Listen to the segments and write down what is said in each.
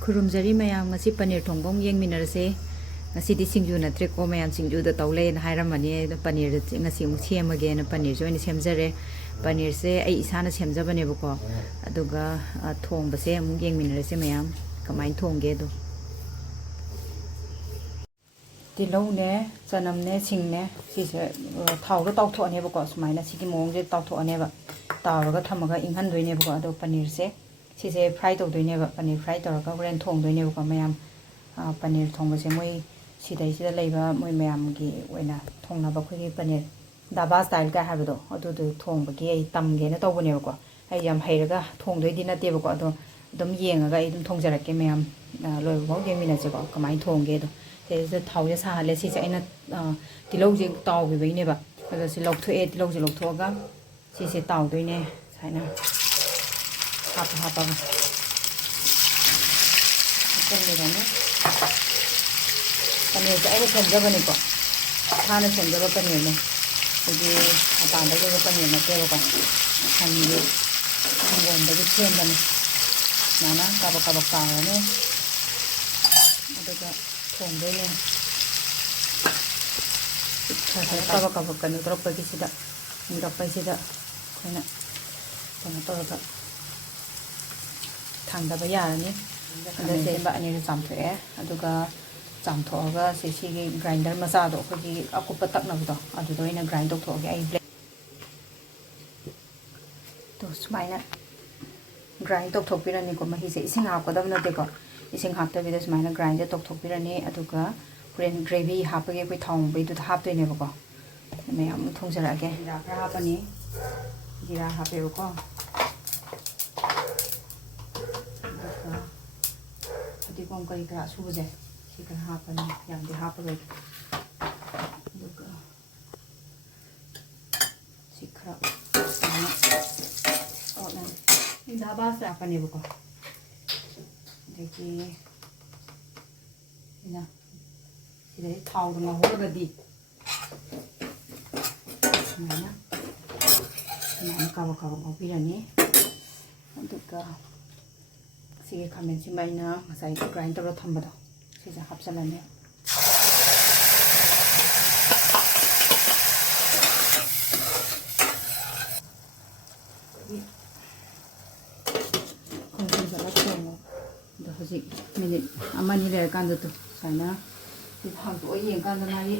Kurumjari mayam ngasi paneer thongbong yeng minarase ngasi di singju na treko mayam singju da tawle na hairamani paneer ngasi mu semage na paneer join semjare paneer se ai isana semjabane bako aduga thongbase amu yeng minarase mayam kamai thongge do tilau ne chanam ne sing ne si se thau ga taw tho ne bako sumaina sigi mong je taw tho ne ba tawraga thamaga inghan doine bako adu paneer se सिसे fry तौदोइने बा paneer fry तौरका होरेन थोंदोइने बा मयाम पनीर थोंबसे मोय सिदैसिदा लैबा मोय मयाम गी ओइना थोंनाबा खोगी पनीर दाबा style का हाबदो अदुदु थोंबगी आई तमगेना तौबने बको आई याम हैरगा थोंदोइदि नते बको अदो दम येंगागा आई दम थोंजरके मयाम लोइबो गेमिनासेको कमाइ थोंगे दो सेसे थाउजे साहले सिसे आइना तिलौजे ताउबिबैने बा अदो सि लौथोए तिलौजे लौथोगा सिसे ताउदोइने साइना हाप हापा चलने पनीर से अगर सेंजबने को खाना सेंजब पनीर ने क्योंकि पांडे के पनीर नतेबको हंगे हंगोंदगी सेंबने नाना काबक काबक तावने अदुगा थोंदोइने काबक काबक कनु तरपगिसिदा मिरपैसिदा खोइना कनो तोरगा थांदबा यारनी अदसे बानी चामथोए अदुगा चामथोगा सिसिगी ग्राइंडर मचादो खोगी अकुप तकनबदो अदुदो इना ग्राइंड तोथोगे आई ब्लेड तो सुमाइना ग्राइंड तोथोपिरनी को मही से इसिंग हापकदब नतेको इसिंग हापतबिदा सुमाइना ग्राइंड तोथोपिरनी अदुगा फ्रेन ग्रेवी हापगे कोई थाउंबे दु हापतोइनेबको मयाम थोंजरागे जीरा खरा हापनी जीरा हापेबको कौन करी करा सुबह सिकर हापनी यामदे हापगे दुगा सिखरा ओना दाबा से हापनी बको देखिए इना सिदे थाउ दमा होरगदी ना काबो काबो बिरानी दुगा सिगे खामेन सिमाइना मसाई ग्राइंड तौर थम्बदो सिजा हापचलाने खोंजन जला थोंगो दो हजि मिनिट अमानि लेर कांदो तो साइना सि हांदो यें कांदो नाई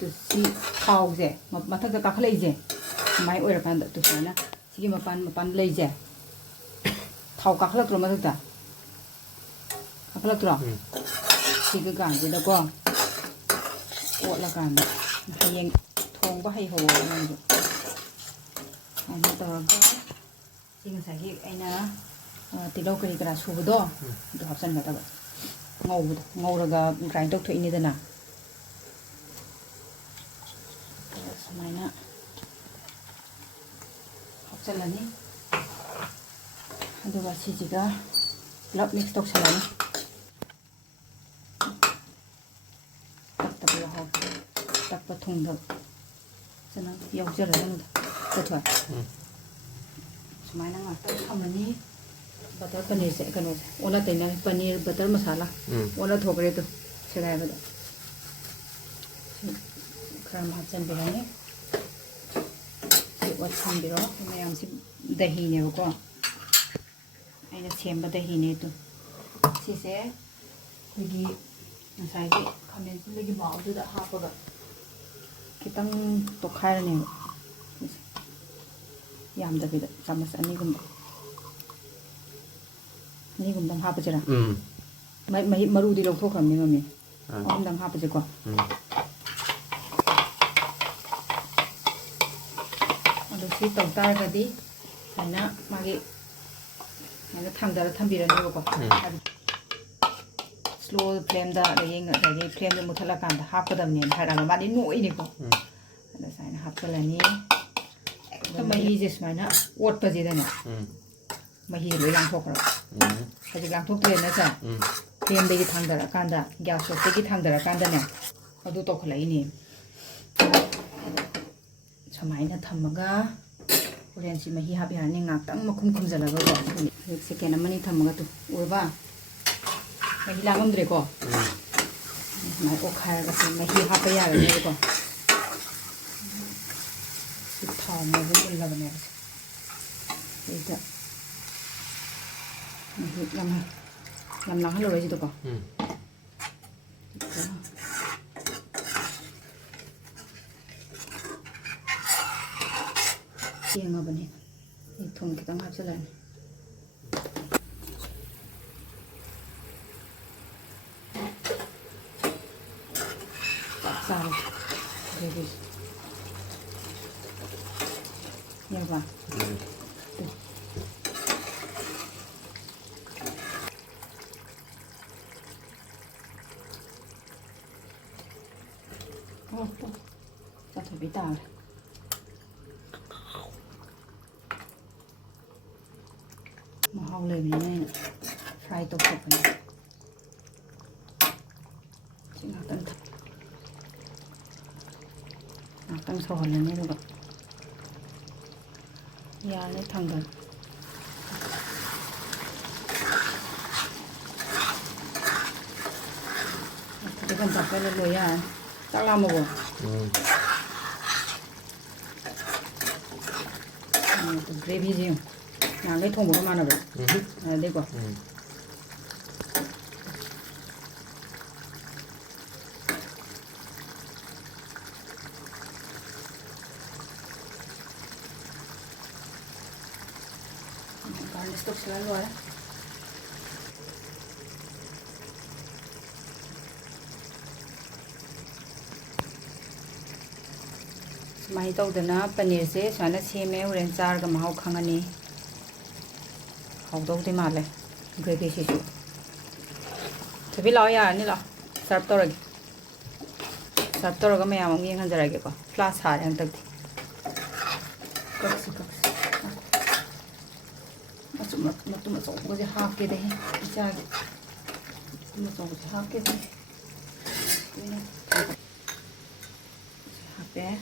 तो सि थाउजे मथक काखलैजे माइ ओइर कांदो तो साइना सिगे मपान लैजे थाउ काखलत्रो मदुदा काखलत्रो सिगे गांजिदको ओला कांदा हयें थोंबा है हो नंजो आना तोरगा सिंग सागी आइना तिलौ करी करा सुबदो दो हापसन गतबा ngौबदो ngौरगा ग्राइंड तौथोइनिदना समाइना हापचलानी अदुगा सिजिगा पुलप मिक्स तौसलानी तक्तबा याहो तक्पा थुंद जना यावजरदनुदा तथवा सुमाइना ngata थमनी बटर पनीर से कनो ओला तैना पनीर बटर मसाला ओला थोगरे तो सेरायबदा खराम हाचन बिरानी से वचन बिरो मयाम सि दही नेबको आइना सेम्बा दहीने तो सिसे खुगी नसाइगे खामेन लगी माउदुदा हापगा खितंग तोखारने यामदबिदा चमच अनिगुम हापजरा मरुदी लौथोखरमने मम्मी अहमदंग हापजेको अदो सि तौतारगदी साइना मागे मैंने थंगदर थंबिरनेबको स्लो फ्लेम दा लेंग अदगी फ्लेम दे मुथला कांदा हापदमने हारामा मादि नोइनिको अदा साइना हापचलानी एकदम मही जे सुमाइना ओटपजेदने मही लोइ लांथोखरा हजि लांथोक्तरेना सा फ्लेम देगी थंगदर कांदा गैस देगी थंगदर कांदाने अदु तोखलाइनी समाइना थमगा Horen si mahi habi hani ngaktang makum khumjalaga ko second amani thamaga tu urba mahi langam dre ko mai ko khai ga si mahi hapa ya ga ko si thaw ma bu la ba ne ita mahi lam lang halo ro ji to ko Yang apa nih? Hitung kita nggak jalan. Salah, jadi, ya pak. Oh, tuh, satu bidang. Mahal lebih ni fry tu apa ni? Cina tan soal ni juga. Ya ni tanggal. Kita kan sampai le ya. Tak lama bu. Itu gravy je. Nah, cái thùng của nó mana vậy? Đây quả. Garnish stop selalu ada. Mai tahu dana paneer se sana seme uren char ka mahau khangani. Hậu thì mát này, gravy xí xíu. Thì bị lao ya, này lao, serve tao rồi cái mẹ ông nghiêng hơn ra cái co, flash hạt anh tự. Cắt. Mà tụi sống cái gì hạt cái đấy, cha cái, tụi sống cái hạt cái đấy. Hạt bé.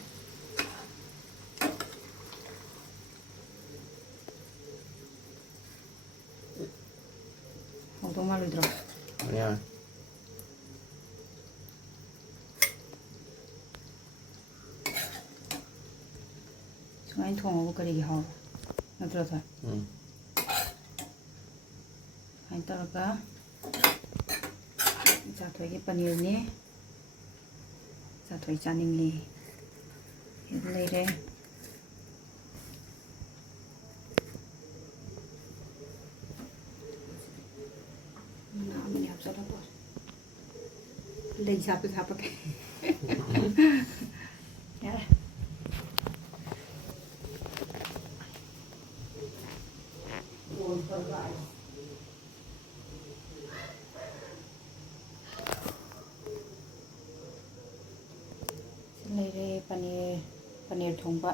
Tong malu dro. Ya. Sungai thong aku kali hau. Nadro tha. Hai tarka. Jatuh lagi paneer ni. Jatuh caning ni. Ini leh. Lên sạp cái paneer thong ba.